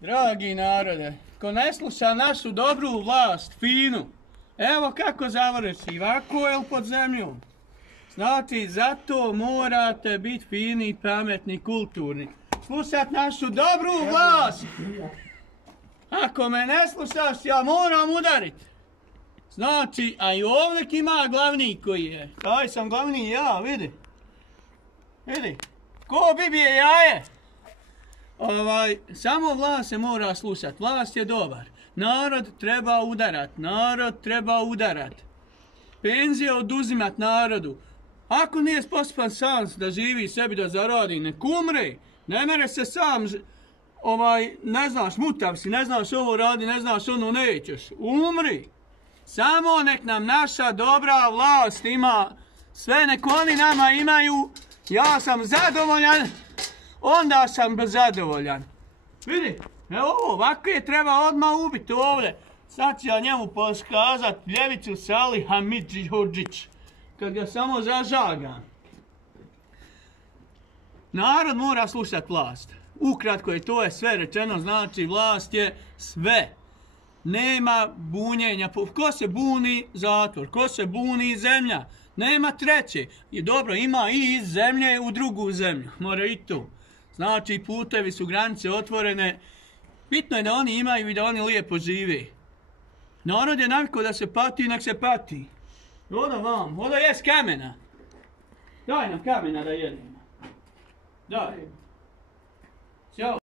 Dragi narode, ko ne sluša našu dobru vlast, finu, evo kako završi, ovako ili pod zemljom. Znači, zato morate biti fini, pametni, kulturni. Slušat našu dobru vlast. Ako me ne slušaš, ja moram udarit. Znači, a i ovdje ima glavni koji je. Taj sam glavni ja, vidi. Vidi, ko bibije jaje. Samo vlast se mora slušat, vlast je dobar. Narod treba udarat. Penzije oduzimat narodu. Ako nije sposoban sam da živi sebi da zaradi, nek umre. Ne mere se sam, ne znaš, mutav si, ne znaš ovo radi, ne znaš ono, nećeš. Umri. Samo nek nam naša dobra vlast ima, sve nek oni nama imaju, ja sam zadovoljan, onda sam zadovoljan. Vidi, evo ovako je treba odmah ubiti ovdje. Sad ću ja njemu poskazat Ljevicu Salih Hamidžić, kad ga samo zažagam. Narod mora slušat vlast. Ukratko je to je sve rečeno, znači vlast je sve. Nema bunjenja, ko se buni zatvor, ko se buni zemlja, nema treće. I dobro, ima i iz zemlje u drugu zemlju, mora i to. Znači putevi su, granice otvorene, bitno je da oni imaju i da oni lijepo žive. Narod je navikao da se pati, nek se pati. Odo jes kamena. Daj nam kamena da jedemo. Daj. Ćao.